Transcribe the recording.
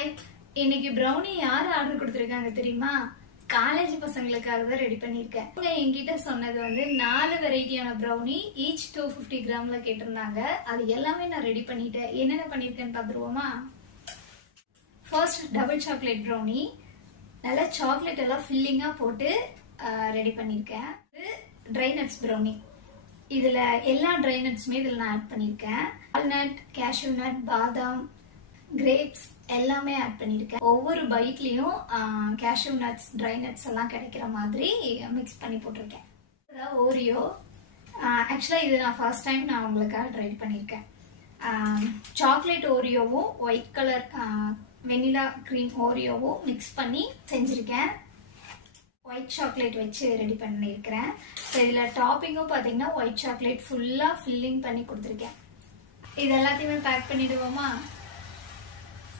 Hi, இன்னைக்கு brownie யார் order கொடுத்துருக்காங்க தெரியுமா? காலேஜ் பசங்களுக்காக தான் ரெடி பண்ணியிருக்கேன். அவங்க என்கிட்ட சொன்னது வந்து 4 வெரைட்டியான ப்ரௌனி ஈச் 250 கிராம்ல கேட்டிருந்தாங்க. அது எல்லாமே நான் ரெடி பண்ணிட்டேன். என்னென்ன பண்ணியிருக்கேன்னு பார்த்துருவோமா? First double chocolate brownie. நல்லா சாக்லேட் எல்லாம் ஃபில்லிங்காக போட்டு ரெடி பண்ணியிருக்கேன். Dry nuts brownie. இதுல எல்லா ட்ரை நட்ஸுமே இதில் நான் ஆட் பண்ணியிருக்கேன். வால்நட், கேஷ்யூ நட், பாதாம், கிரேப்ஸ் எல்லாமே ஆட் பண்ணியிருக்கேன். ஒவ்வொரு பைட்லயும் கேஷ்யூ நட்ஸ், ட்ரை நட்ஸ் எல்லாம் கிடைக்கிற மாதிரி மிக்ஸ் பண்ணி போட்டிருக்கேன். ஓரியோ. ஆக்சுவலாக இது நான் ஃபர்ஸ்ட் டைம் நான் உங்களுக்காக ட்ரை பண்ணியிருக்கேன். சாக்லேட் ஓரியோவும் ஒயிட் கலர் வெனிலா க்ரீம் ஓரியோவும் மிக்ஸ் பண்ணி செஞ்சுருக்கேன். ஒயிட் சாக்லேட் வச்சு ரெடி பண்ணியிருக்கிறேன். ஸோ இதில் டாப்பிங்கும் பார்த்தீங்கன்னா ஒயிட் சாக்லேட் ஃபுல்லாக ஃபில்லிங் பண்ணி கொடுத்துருக்கேன். இது எல்லாத்தையுமே பேக் பண்ணிடுவோமா?